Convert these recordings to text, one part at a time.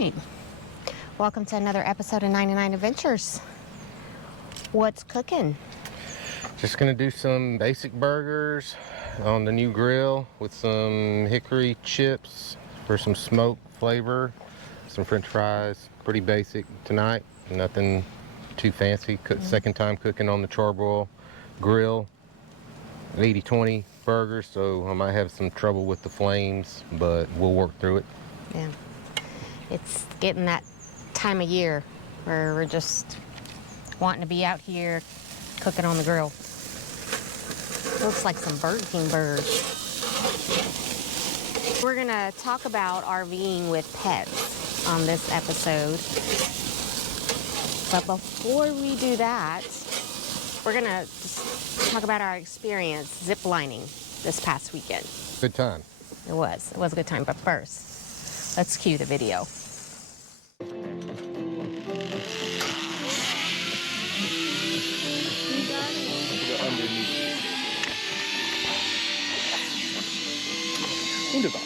right. Welcome to another episode of 99 Adventures. What's cooking? Just gonna do some basic burgers on the new grill with some hickory chips for some smoke flavor, some french fries. Pretty basic tonight, nothing too fancy. Second time cooking on the charbroil grill. 80-20 burgers, so I might have some trouble with the flames, but we'll work through it. Yeah, it's getting that time of year where we're just wanting to be out here cooking on the grill. Looks like some Burger King burgers. We're gonna talk about RVing with pets on this episode. But before we do that, we're gonna just talk about our experience ziplining this past weekend. Good time. It was a good time, but first, let's cue the video. Wunderbar.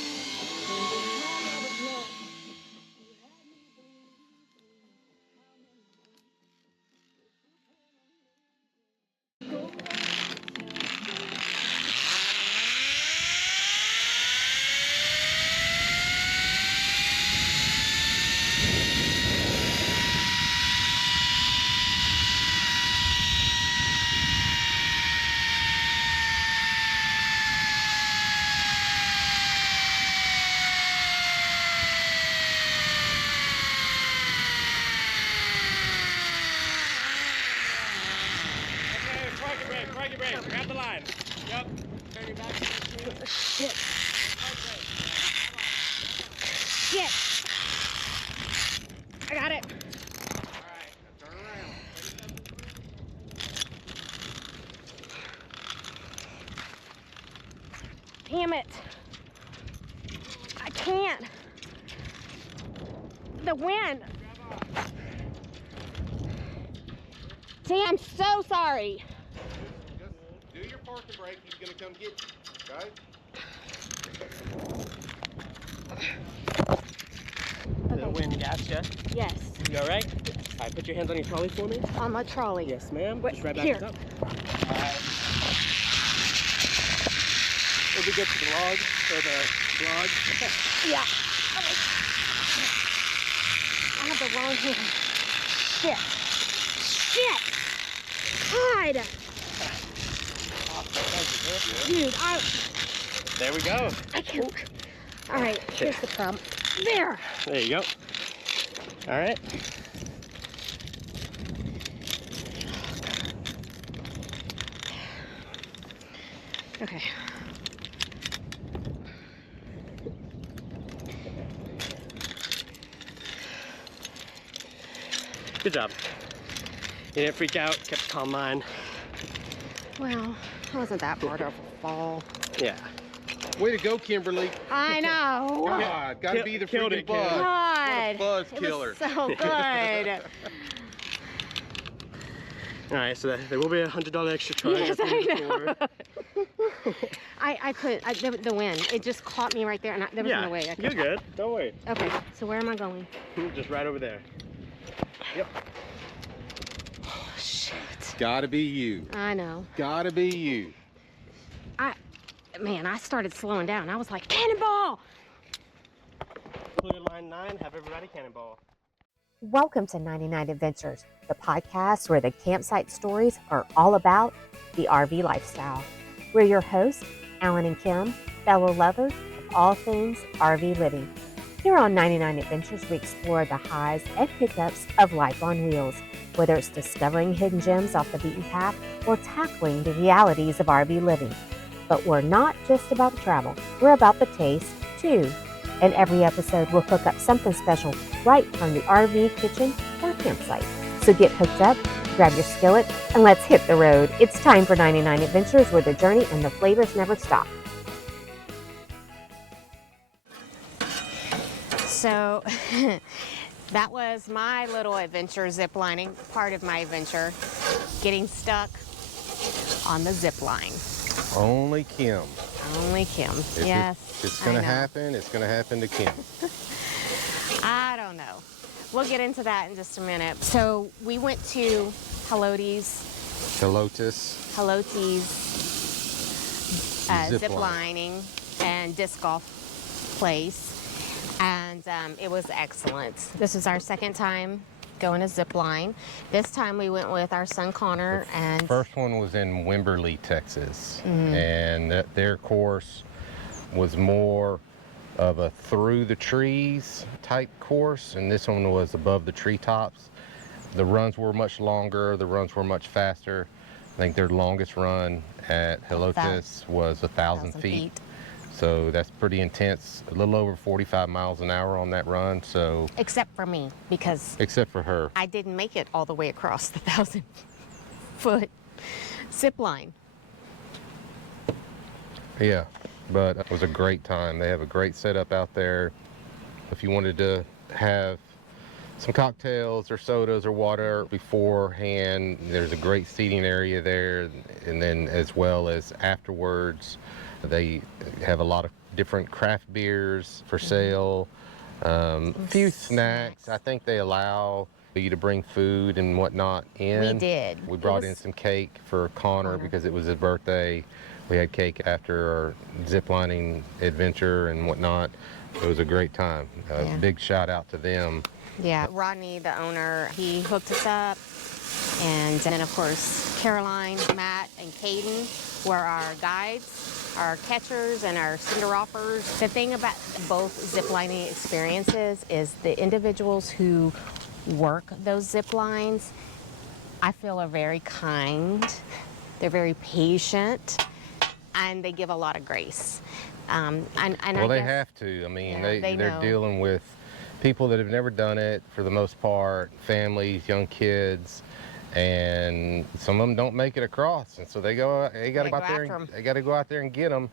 Grab the line. Yep. Turn your back. Shit. Shit. I got it. Alright, now turn around. Damn it. I can't. The wind. See, I'm so sorry. Do your parking brake, he's gonna come get you, okay? The wind got you. Yes. You alright? Alright, put your hands on your trolley for me. On my trolley. Yes, ma'am. Wait, Just right back here. up. Alright. It'll be good for the log, for the vlog. Yeah. I have the wrong hand. Shit. Shit. God. Dude, There we go. I can't. All right, here's the problem. There. There you go. Alright. Okay. Good job. You didn't freak out, kept a calm mind. Well, it wasn't that hard of a fall. Yeah. Way to go, Kimberly. I know. God, gotta be the Killed freaking it, buzz. Kim. God. Buzz It killer. was so good. Alright, so there will be $100 extra charge. Yes, at the end I of the tour. I couldn't. The wind. It just caught me right there, and there was Yeah, no way. I you're could. good. Don't worry. Okay, so where am I going? Just right over there. Yep. Oh, shit. Gotta be you. I know. Gotta be you. Man, I started slowing down. I was like, cannonball! Clear line 9, have everybody cannonball. Welcome to 99 Adventures, the podcast where the campsite stories are all about the RV lifestyle. We're your hosts, Alan and Kim, fellow lovers of all things RV living. Here on 99 Adventures, we explore the highs and hiccups of life on wheels, whether it's discovering hidden gems off the beaten path or tackling the realities of RV living. But we're not just about the travel, we're about the taste, too. In every episode, we'll cook up something special right from the RV kitchen or campsite. So get hooked up, grab your skillet, and let's hit the road. It's time for 99 Adventures, where the journey and the flavors never stop. So that was my little adventure ziplining, part of my adventure, getting stuck on the zip line. Only Kim. Only Kim. If Yes. it's gonna I know. happen, it's gonna happen to Kim. I don't know. We'll get into that in just a minute. So we went to Helotes ziplining and disc golf place, and it was excellent. This is our second time going to zipline. This time we went with our son Connor, and first one was in Wimberley, Texas, and their course was more of a through the trees type course, and this one was above the treetops. The runs were much longer, the runs were much faster. I think their longest run at Helotes was 1,000 feet. So that's pretty intense, a little over 45 miles an hour on that run. So except for me, because except for her, I didn't make it all the way across the 1,000-foot zip line. Yeah, but it was a great time. They have a great setup out there. If you wanted to have some cocktails or sodas or water beforehand, there's a great seating area there, and then as well as afterwards, they have a lot of different craft beers for sale, a few snacks. I think they allow you to bring food and whatnot in. We did. We brought in some cake for Connor because it was his birthday. We had cake after our ziplining adventure and whatnot. It was a great time. Big shout out to them. Yeah, Rodney, the owner, he hooked us up. And then, of course, Caroline, Matt, and Caden were our guides, our catchers, and our cinder offers. The thing about both ziplining experiences is the individuals who work those zip lines, I feel, are very kind. They're very patient, and they give a lot of grace. Well, they have to. I mean, yeah, they're dealing with people that have never done it for the most part, families, young kids, and some of them don't make it across, and so they got to go out there and get them.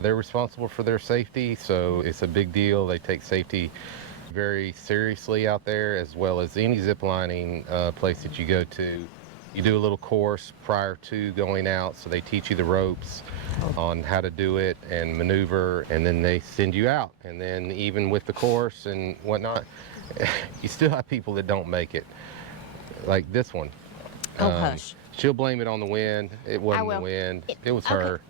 They're responsible for their safety, so it's a big deal. They take safety very seriously out there, as well as any ziplining place that you go to. You do a little course prior to going out, so they teach you the ropes on how to do it and maneuver, and then they send you out. And then even with the course and whatnot, you still have people that don't make it. Like this one. Hush. She'll blame it on the wind. It wasn't the wind. It was her.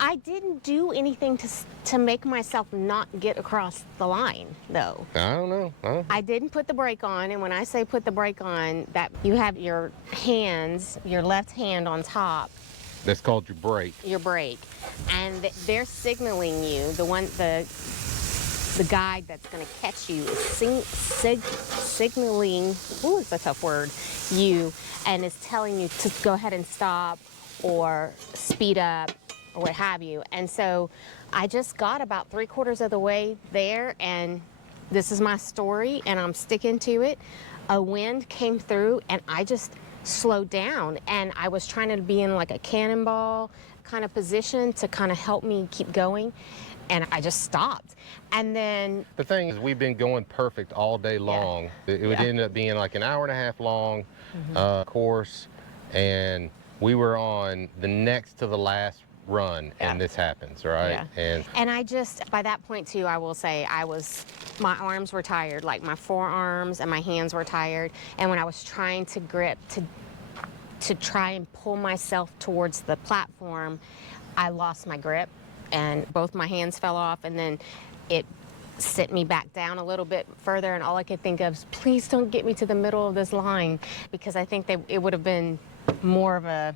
I didn't do anything to make myself not get across the line, though. I don't know. I didn't put the brake on, and when I say put the brake on, that you have your hands, your left hand on top. That's called your brake. Your brake, and they're signaling you. The guide that's going to catch you is signaling. Ooh, it's a tough word. You, and is telling you to go ahead and stop or speed up, or what have you. And so I just got about 3/4 of the way there, and this is my story, and I'm sticking to it. A wind came through, and I just slowed down, and I was trying to be in like a cannonball kind of position to kind of help me keep going, and I just stopped. And then the thing is, we've been going perfect all day long. It would end up being like an hour-and-a-half long course, and we were on the next to the last run, and this happens, right? And I just, by that point too, I will say my arms were tired, like my forearms and my hands were tired, and when I was trying to grip to try and pull myself towards the platform, I lost my grip and both my hands fell off, and then it sent me back down a little bit further, and all I could think of is, please don't get me to the middle of this line, because I think it would have been more of a...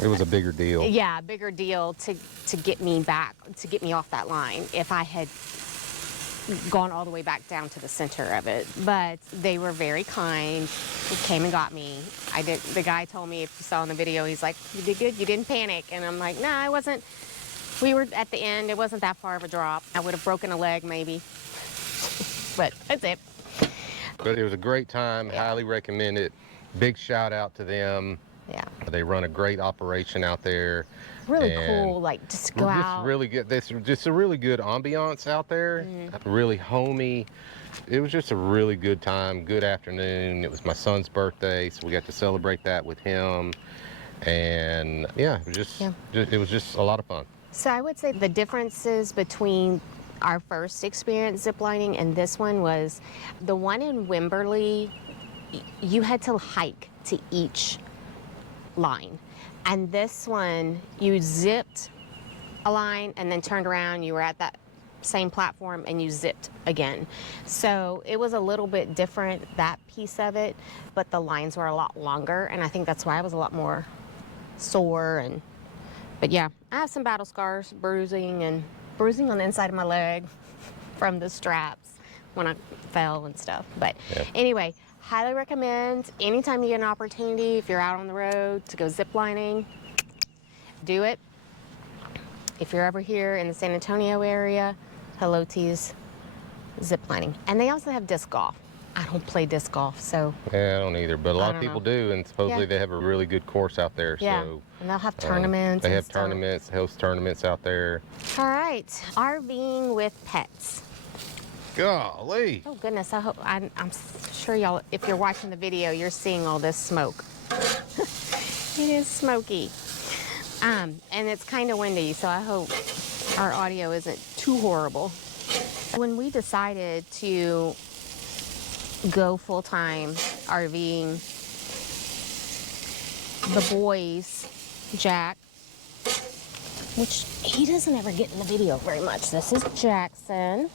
It was a bigger deal. Yeah, a bigger deal to get me back, to get me off that line if I had gone all the way back down to the center of it. But they were very kind. They came and got me. The guy told me, if you saw in the video, he's like, you did good, you didn't panic. And I'm like, nah, I wasn't. We were at the end. It wasn't that far of a drop. I would have broken a leg maybe. But that's it. But it was a great time. Highly recommend it. Big shout out to them. Yeah. They run a great operation out there. Really cool, like just go out. Really good. There's just a really good ambiance out there. Really homey. It was just a really good time, good afternoon. It was my son's birthday, so we got to celebrate that with him. And yeah, it was just a lot of fun. So I would say the differences between our first experience ziplining, and this one was the one in Wimberley. You had to hike to each line, and this one you zipped a line and then turned around. You were at that same platform and you zipped again. So it was a little bit different, that piece of it, but the lines were a lot longer, and I think that's why I was a lot more sore. But yeah, I have some battle scars, bruising on the inside of my leg from the straps when I fell and stuff. But anyway, highly recommend anytime you get an opportunity, if you're out on the road to go ziplining, do it. If you're ever here in the San Antonio area, Helotes ziplining. And they also have disc golf. I don't play disc golf, so. Yeah, I don't either, but a lot of people do, and supposedly they have a really good course out there. Yeah, So, and they'll have tournaments. They and have stuff. tournaments, host tournaments out there. All right, RVing with pets. Golly. Oh goodness, I'm sure y'all, if you're watching the video, you're seeing all this smoke. It is smoky. And it's kind of windy, so I hope our audio isn't too horrible. When we decided to go full-time RVing, the boys, Jack, which he doesn't ever get in the video very much. This is Jackson.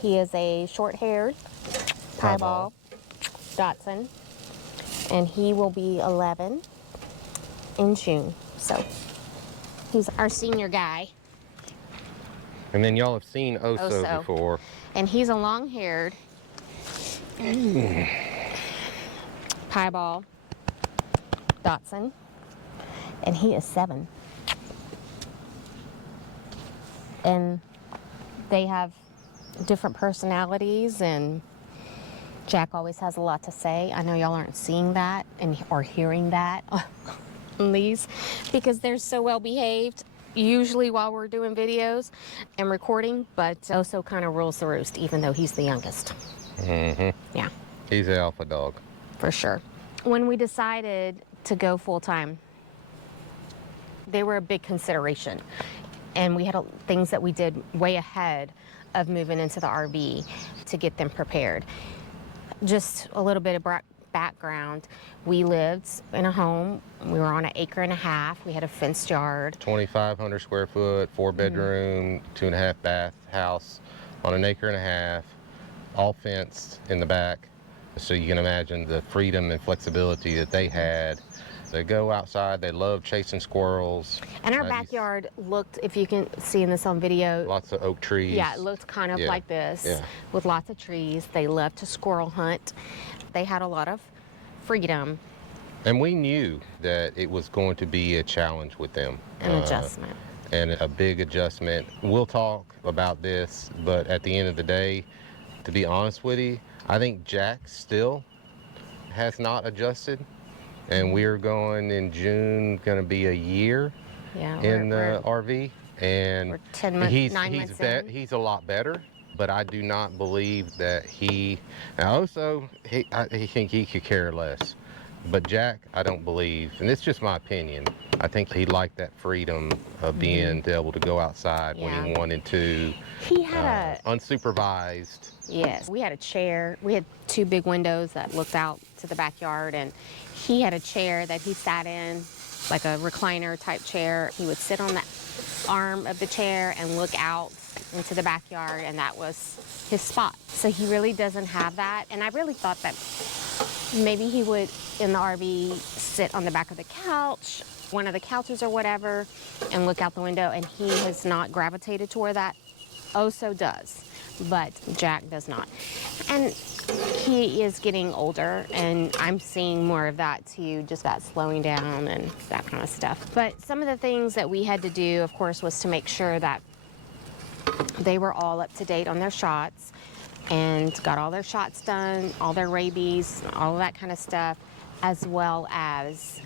He is a short-haired piebald Dachshund, and he will be 11 in June. So he's our senior guy. And then y'all have seen Oso before. And he's a long-haired piebald Dachshund, and he is 7. And they have different personalities, and Jack always has a lot to say. I know y'all aren't seeing that or hearing that on these because they're so well behaved usually while we're doing videos and recording, but Oso kind of rules the roost even though he's the youngest. Yeah, He's an alpha dog. for sure. When we decided to go full-time, they were a big consideration, and we had things that we did way ahead of moving into the RV to get them prepared. Just a little bit of background. We lived in a home. We were on an 1.5 acres. We had a fenced yard. 2,500 square foot, 4-bedroom, 2.5 bath house on an 1.5 acres, all fenced in the back. So you can imagine the freedom and flexibility that they had. They go outside. They love chasing squirrels. And our backyard looked, if you can see in this on video, Lots of oak trees. yeah, it looked kind of like this, with lots of trees. They loved to squirrel hunt. They had a lot of freedom. And we knew that it was going to be a challenge with them. An adjustment. And a big adjustment. We'll talk about this, but at the end of the day, to be honest with you, I think Jack still has not adjusted. And we're going in June, going to be a year in the RV. And we're 10 months, 9 months in. He's a lot better, but I do not believe that he, and also, I think he could care less. But Jack, I don't believe, and it's just my opinion, I think he liked that freedom of being able to go outside when he wanted to. He had unsupervised. Yes, we had a chair. We had 2 big windows that looked out to the backyard, and he had a chair that he sat in, like a recliner type chair. He would sit on the arm of the chair and look out into the backyard, and that was his spot. So he really doesn't have that, and I really thought that maybe he would, in the RV, sit on the back of the couch, one of the couches or whatever, and look out the window, and he has not gravitated toward that. Oso does, but Jack does not. And he is getting older, and I'm seeing more of that too, just that slowing down and that kind of stuff. But some of the things that we had to do, of course, was to make sure that they were all up to date on their shots and got all their shots done, all their rabies, all of that kind of stuff, as well as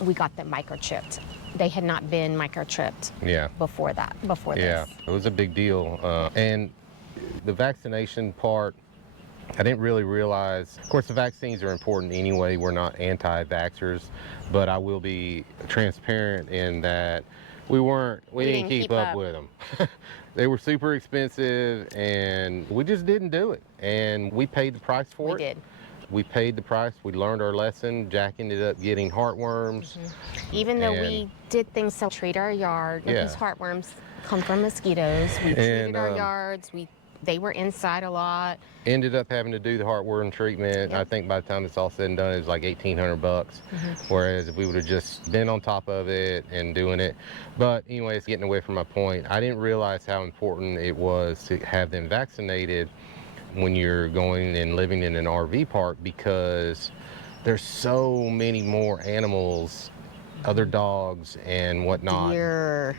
we got them microchipped. They had not been microchipped before this. Yeah, it was a big deal. And the vaccination part, I didn't really realize. Of course, the vaccines are important anyway. We're not anti-vaxxers, but I will be transparent in that We didn't didn't keep keep up up. with them. They were super expensive and we just didn't do it. And we paid the price for it. We did. We paid the price. We learned our lesson. Jack ended up getting heartworms. Even though And- we did things to treat our yard, because Yeah. heartworms come from mosquitoes. We treated And, our yards. They were inside a lot. Ended up having to do the heartworm treatment. Yep. I think by the time it's all said and done, it was like $1,800. Whereas if we would have just been on top of it and doing it. But anyways, getting away from my point, I didn't realize how important it was to have them vaccinated when you're going and living in an RV park, because there's so many more animals, other dogs and whatnot.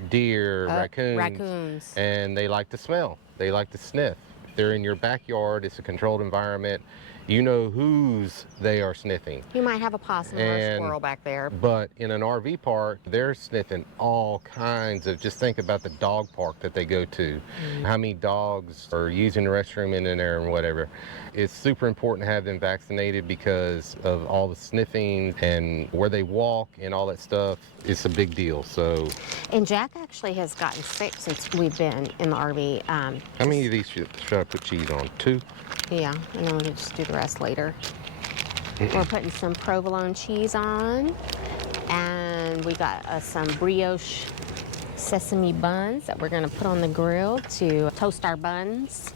Deer, raccoons. And they like to smell. They like to sniff. If they're in your backyard, it's a controlled environment. You know whose they are sniffing. You might have a possum or a squirrel back there. But in an RV park, they're sniffing all kinds of, just think about the dog park that they go to. How many dogs are using the restroom in there and whatever. It's super important to have them vaccinated because of all the sniffing and where they walk and all that stuff. It's a big deal. So, And Jack actually has gotten sick since we've been in the RV. how many of these should I put cheese on? 2? Yeah, and then we'll just do the rest later. We're putting some provolone cheese on, and we got some brioche sesame buns that we're gonna put on the grill to toast our buns.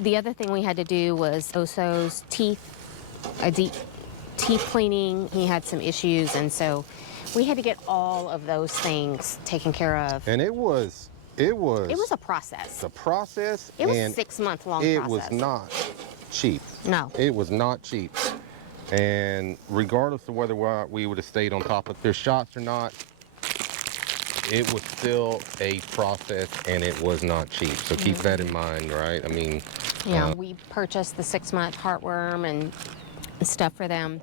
The other thing we had to do was Oso's teeth, a deep teeth cleaning. He had some issues, and so we had to get all of those things taken care of. And it was It was a process. a process. It was and 6-month-long it process. was not cheap. No. It was not cheap. And regardless of whether we would have stayed on top of their shots or not, it was still a process and it was not cheap. So keep that in mind, right? I mean, Yeah, we purchased the 6-month heartworm and stuff for them.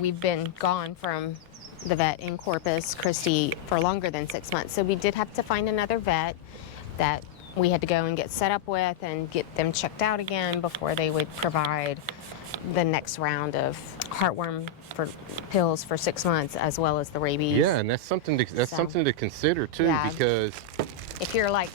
We've been gone from the vet in Corpus Christi for longer than 6 months. So we did have to find another vet that we had to go and get set up with and get them checked out again before they would provide the next round of heartworm for pills for 6 months, as well as the rabies. yeah, and that's something to consider too, Yeah. because If you're like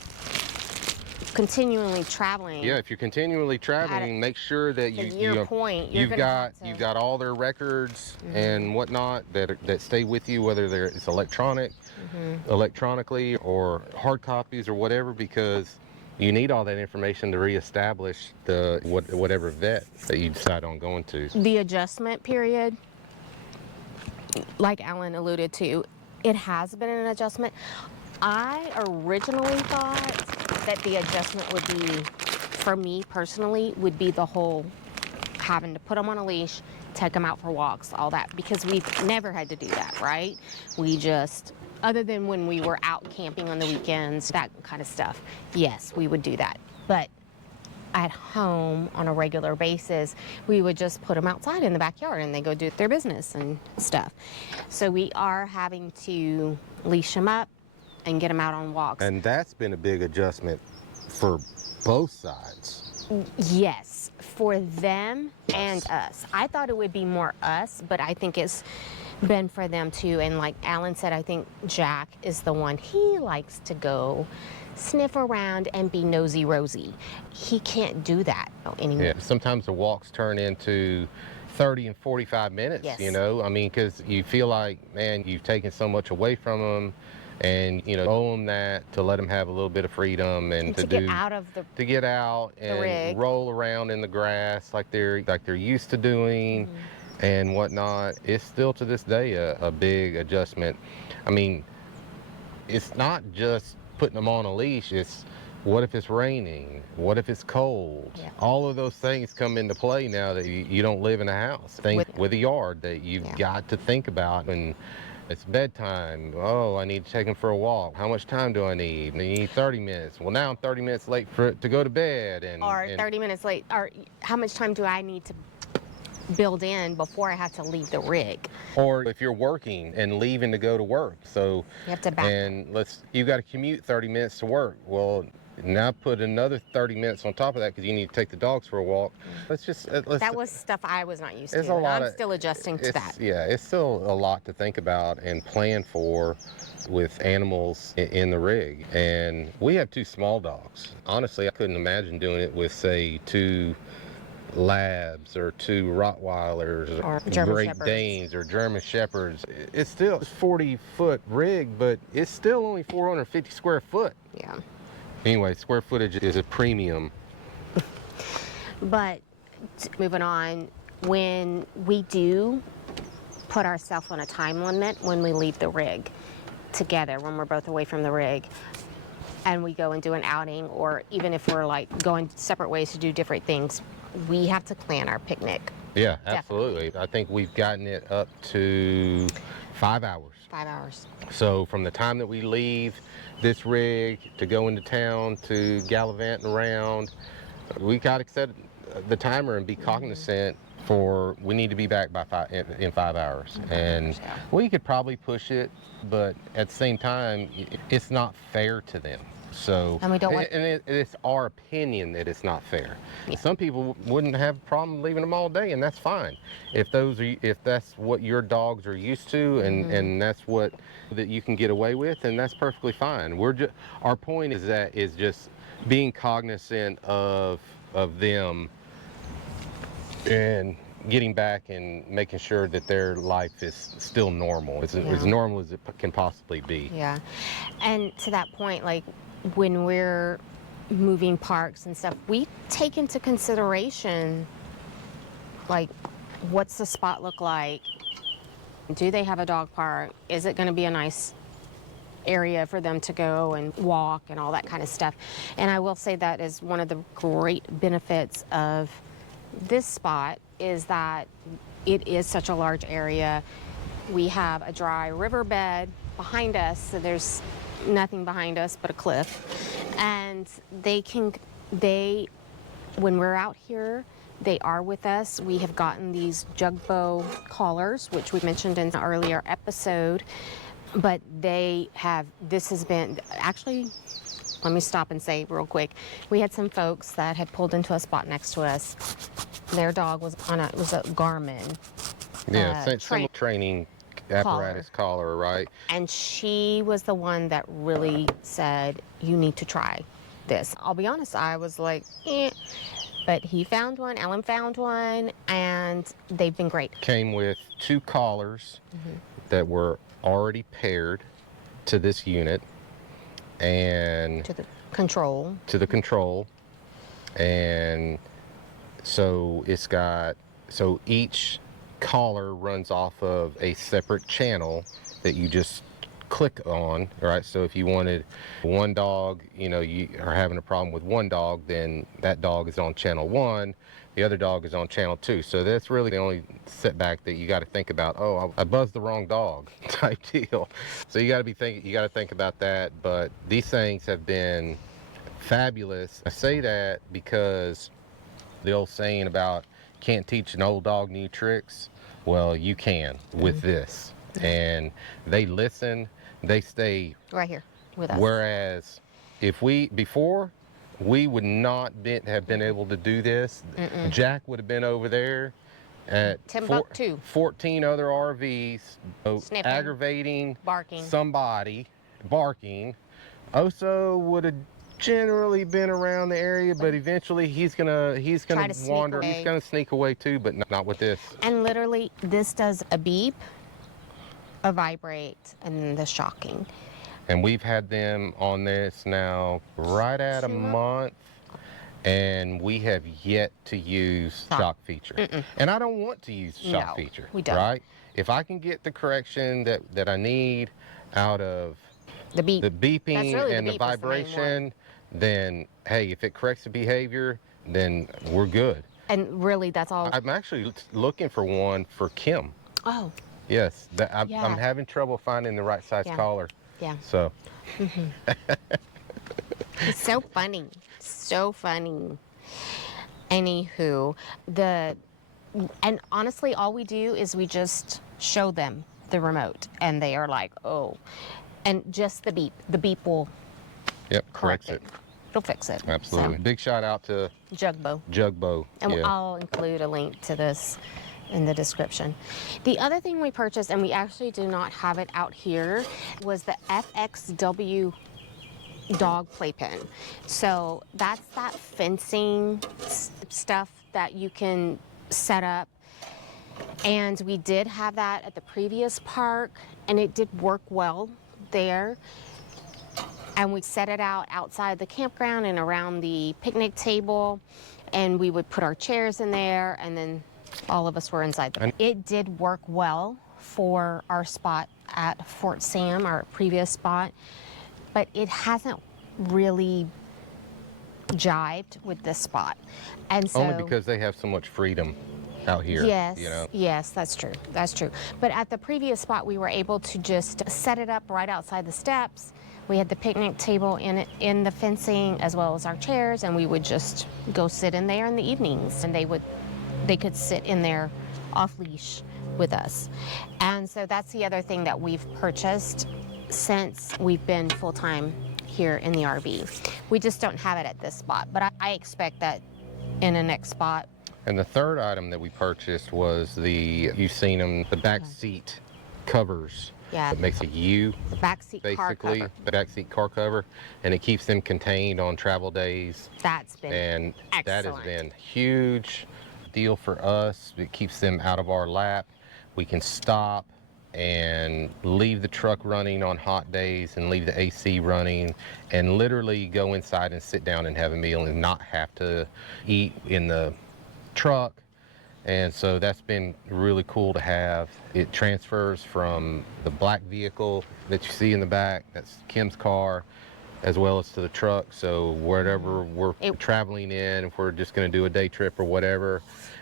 continually traveling, yeah, if you're continually traveling, make sure that to your point, you're you've gonna got have to- you've got all their records and whatnot that stay with you, whether it's electronically or hard copies or whatever, because you need all that information to reestablish whatever vet that you decide on going to. The adjustment period, like Alan alluded to, it has been an adjustment. I originally thought that the adjustment would be, for me personally, would be the whole having to put them on a leash, take them out for walks, all that, because we've never had to do that, right? We just, other than when we were out camping on the weekends, that kind of stuff, yes, we would do that. But at home on a regular basis, we would just put them outside in the backyard and they go do their business and stuff. So we are having to leash them up and get them out on walks. And that's been a big adjustment for both sides. Yes, for them and us. I thought it would be more us, but I think it's been for them too. And like Alan said, I think Jack is the one, he likes to go sniff around and be nosy Rosie. He can't do that anymore. Yeah, sometimes the walks turn into 30 and 45 minutes, Yes. you know? I mean, because you feel like, man, you've taken so much away from them, and, you know, owe them that to let them have a little bit of freedom and to get out of the to get out and rig. roll around in the grass like they're used to doing and whatnot. It's still to this day a big adjustment. I mean, it's not just putting them on a leash. It's what if it's raining? What if it's cold? Yeah. All of those things come into play now that you don't live in a house. Things with a yard that you've got to think about. And it's bedtime. Oh, I need to take him for a walk. How much time do I need? I need 30 minutes. Well, now I'm 30 minutes late to go to bed. or 30 minutes late, or how much time do I need to build in before I have to leave the rig? Or if you're working and leaving to go to work. So You have to back. and you got to commute 30 minutes to work. Well, Now put another 30 minutes on top of that because you need to take the dogs for a walk. That was stuff I was not used It's to, a and lot I'm of, still adjusting to that. Yeah, it's still a lot to think about and plan for with animals in the rig. And we have 2 small dogs. Honestly, I couldn't imagine doing it with, say, 2 Labs or 2 Rottweilers Or German Great Shepherds. Danes or German Shepherds. It's still a 40-foot rig, but it's still only 450 square foot. Yeah. Anyway, square footage is a premium. But moving on, when we do put ourselves on a time limit when we leave the rig together, when we're both away from the rig, and we go and do an outing, or even if we're like going separate ways to do different things, we have to plan our picnic. Yeah, absolutely. I think we've gotten it up to 5 hours. 5 hours. So from the time that we leave this rig to go into town to gallivanting around, we got to set the timer and be cognizant for we need to be back by in 5 hours. And we could probably push it, but at the same time, it's not fair to them. So, and we don't want, it's our opinion that it's not fair. Yeah. Some people wouldn't have a problem leaving them all day, and that's fine. If that's what your dogs are used to, and that's what that you can get away with, and that's perfectly fine. Our point is just being cognizant of them and getting back and making sure that their life is still normal, as normal as it can possibly be. Yeah. And to that point, like when we're moving parks and stuff, we take into consideration, like, what's the spot look like? Do they have a dog park? Is it going to be a nice area for them to go and walk and all that kind of stuff? And I will say that is one of the great benefits of this spot, is that it is such a large area. We have a dry riverbed behind us, so there's nothing behind us but a cliff. And when we're out here, they are with us. We have gotten these Jugbow collars, which we mentioned in an earlier episode, but this has been, actually, let me stop and say real quick, we had some folks that had pulled into a spot next to us. Their dog was it was a Garmin. Yeah, training apparatus collar, right? And she was the one that really said, you need to try this. I'll be honest, I was like, eh. But he found one, Ellen found one, and they've been great. Came with 2 collars that were already paired to this unit, and To the control. And so each collar runs off of a separate channel that you just click on, right? So if you wanted one dog, you are having a problem with one dog, then that dog is on channel 1, the other dog is on channel 2. So that's really the only setback that you got to think about. Oh, I buzzed the wrong dog type deal. So you got to think about that. But these things have been fabulous. I say that because the old saying about can't teach an old dog new tricks, well, you can with this. And they listen, they stay Right here with us. Whereas if before we would not have been able to do this, Jack would have been over there at Timbuktu. 14 other RVs, Sniffing, aggravating barking. somebody, barking. Oso would have generally been around the area, but eventually he's gonna wander. He's gonna sneak away too, but not with this. And literally, this does a beep, a vibrate, and the shocking. And we've had them on this now right at a month, and we have yet to use shock feature. And I don't want to use shock feature. We don't. Right? If I can get the correction that I need out of the beeping and the vibration, then hey, if it corrects the behavior, then we're good. And really, that's all. I'm actually looking for one for Kim. Oh. Yes, I'm having trouble finding the right size collar. Yeah. So. It's so funny. So funny. Anywho, and honestly, all we do is we just show them the remote, and they are like, oh. And just the beep will corrects it. it'll fix it. Absolutely. Big shout out to So, Jugbow. Jugbow. And Yeah. I'll include a link to this in the description. The other thing we purchased, and we actually do not have it out here, was the FXW Dog Playpen. So that's that fencing stuff that you can set up. And we did have that at the previous park, and it did work well there. And we set it out outside the campground and around the picnic table, and we would put our chairs in there, and then all of us were inside. It did work well for our spot at Fort Sam, our previous spot, but it hasn't really jived with this spot. And so, Only because they have so much freedom out here. yes, You know? yes, that's true. That's true. But at the previous spot, we were able to just set it up right outside the steps. We had the picnic table in the fencing, as well as our chairs, and we would just go sit in there in the evenings, and they could sit in there off leash with us. And so that's the other thing that we've purchased since we've been full-time here in the RV. We just don't have it at this spot, but I expect that in the next spot. And the third item that we purchased was you've seen them, the back seat covers. Yeah. It makes a U, The backseat car basically, cover. the backseat car cover, and it keeps them contained on travel days. That's been And that has excellent. been huge deal for us. It keeps them out of our lap. We can stop and leave the truck running on hot days and leave the AC running and literally go inside and sit down and have a meal and not have to eat in the truck. And so that's been really cool to have. It transfers from the black vehicle that you see in the back, that's Kim's car, as well as to the truck. So wherever we're traveling in, if we're just gonna do a day trip or whatever,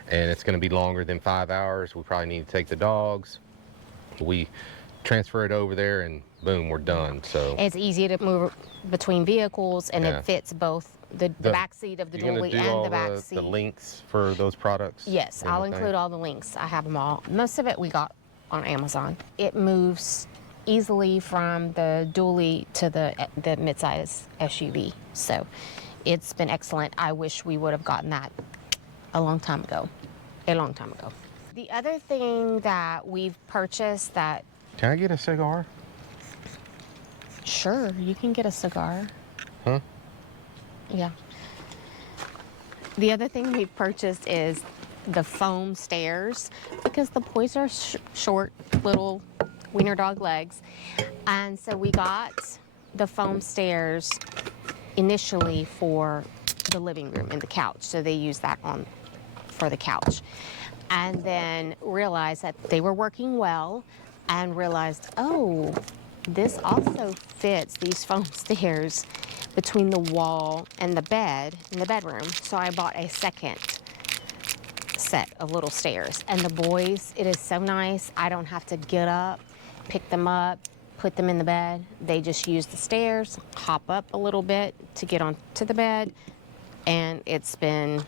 and it's gonna be longer than 5 hours, we probably need to take the dogs. We transfer it over there and boom, we're done. So It's easy to move between vehicles, and Yeah. it fits both the back seat of the you're gonna dually do and all the back the seat. links for those products? Yes, and I'll everything? include all the links. I have them all. Most of it we got on Amazon. It moves easily from the dually to the midsize SUV. So it's been excellent. I wish we would have gotten that a long time ago. The other thing that we've purchased that, Can I get a cigar? sure, you can get a cigar. Huh? Yeah. The other thing we've purchased is the foam stairs, because the boys are short, little wiener dog legs. And so we got the foam stairs initially for the living room and the couch. So they use that for the couch. And then realized that they were working well, and realized, oh, this also fits, these foam stairs, between the wall and the bed in the bedroom. So I bought a second set of little stairs. And the boys, it is so nice. I don't have to get up, pick them up, put them in the bed. They just use the stairs, hop up a little bit to get onto the bed, and it's been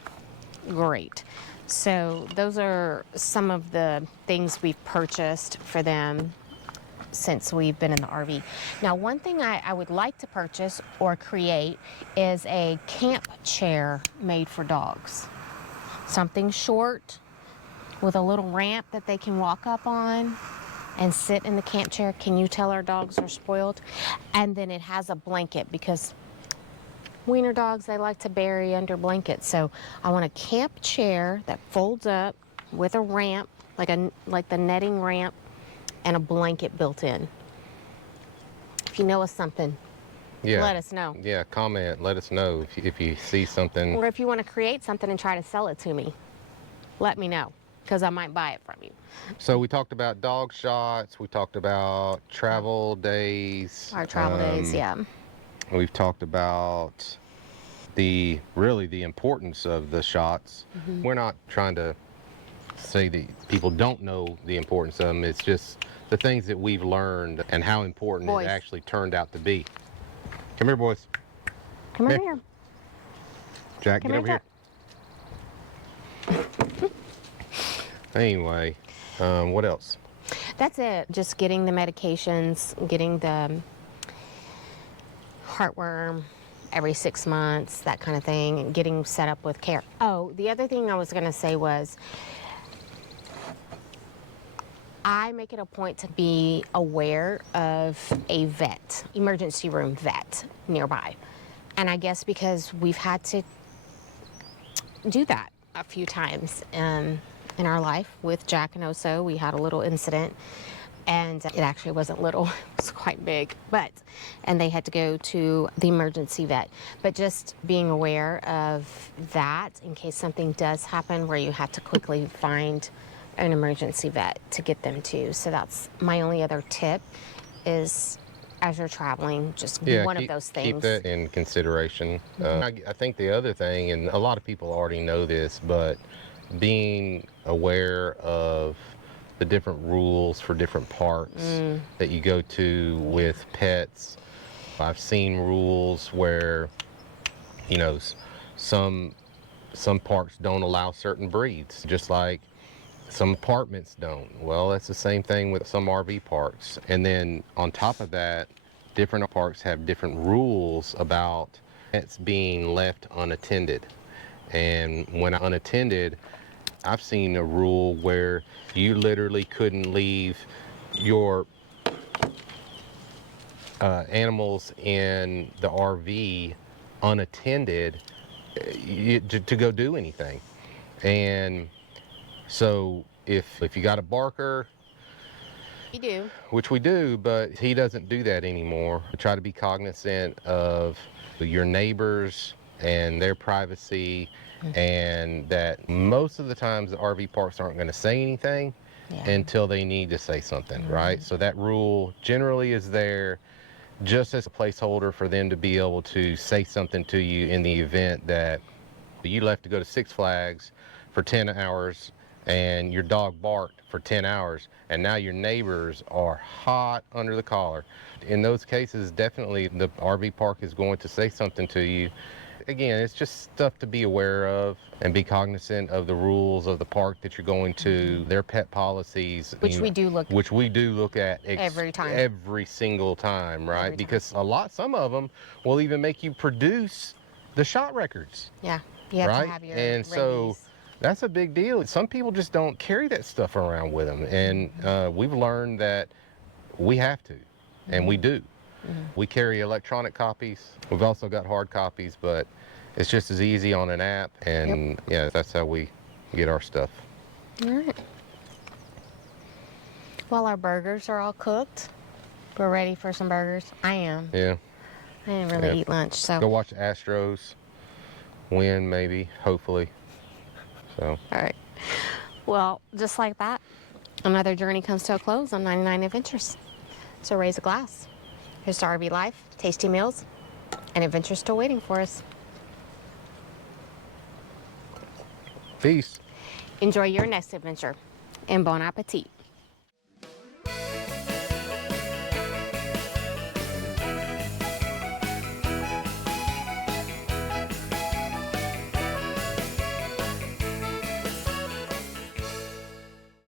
great. So those are some of the things we've purchased for them since we've been in the RV. Now, one thing I would like to purchase or create is a camp chair made for dogs. Something short with a little ramp that they can walk up on and sit in the camp chair. Can you tell our dogs are spoiled? And then it has a blanket, because wiener dogs, they like to bury under blankets. So I want a camp chair that folds up with a ramp, like the netting ramp, and a blanket built in. If you know of something, let us know. Yeah, comment, let us know if you see something. Or if you want to create something and try to sell it to me, let me know, because I might buy it from you. So we talked about dog shots, we talked about travel days. Our travel days, yeah. We've talked about really the importance of the shots. We're not trying to say that people don't know the importance of them. It's just the things that we've learned and how important Boys. it actually turned out to be. Come here, boys. Come over Here. here. Jack, Come get over here, here. Anyway, what else? That's it. Just getting the medications, getting the heartworm every 6 months, that kind of thing, and getting set up with care. Oh, the other thing I was going to say was, I make it a point to be aware of a vet, emergency room vet nearby. And I guess because we've had to do that a few times in our life with Jack and Oso. We had a little incident, and it actually wasn't little, it was quite big, and they had to go to the emergency vet. But just being aware of that in case something does happen where you have to quickly find an emergency vet to get them to. So that's my only other tip is, as you're traveling, just one of those things. Keep that in consideration. I think the other thing, and a lot of people already know this, but being aware of the different rules for different parks that you go to with pets. I've seen rules where, you know, some parks don't allow certain breeds, just like some apartments don't. Well, that's the same thing with some RV parks. And then on top of that, different parks have different rules about pets being left unattended. And when unattended, I've seen a rule where you literally couldn't leave your animals in the RV unattended to go do anything. And so if you got a barker, You do. which we do, but he doesn't do that anymore. Try to be cognizant of your neighbors and their privacy, and that most of the times the RV parks aren't going to say anything until they need to say something, right? So that rule generally is there just as a placeholder for them to be able to say something to you in the event that you left to go to Six Flags for 10 hours and your dog barked for 10 hours and now your neighbors are hot under the collar. In those cases, definitely the RV park is going to say something to you. Again, it's just stuff to be aware of and be cognizant of the rules of the park that you're going to, their pet policies. Which we do look at every time. Every single time, right? Every time. Because some of them will even make you produce the shot records. Yeah, you have right? to have your And so rabies. that's a big deal. Some people just don't carry that stuff around with them. And we've learned that we have to, and we do. We carry electronic copies. We've also got hard copies, but it's just as easy on an app. And yeah, that's how we get our stuff. All right. Well, our burgers are all cooked. We're ready for some burgers. I am. Yeah. I didn't really eat lunch, so. Go watch the Astros win, maybe, hopefully. So. All right. Well, just like that, another journey comes to a close on 99 Adventures. So raise a glass. Here's to RV life, tasty meals, and adventures still waiting for us. Peace. Enjoy your next adventure, and bon appetit.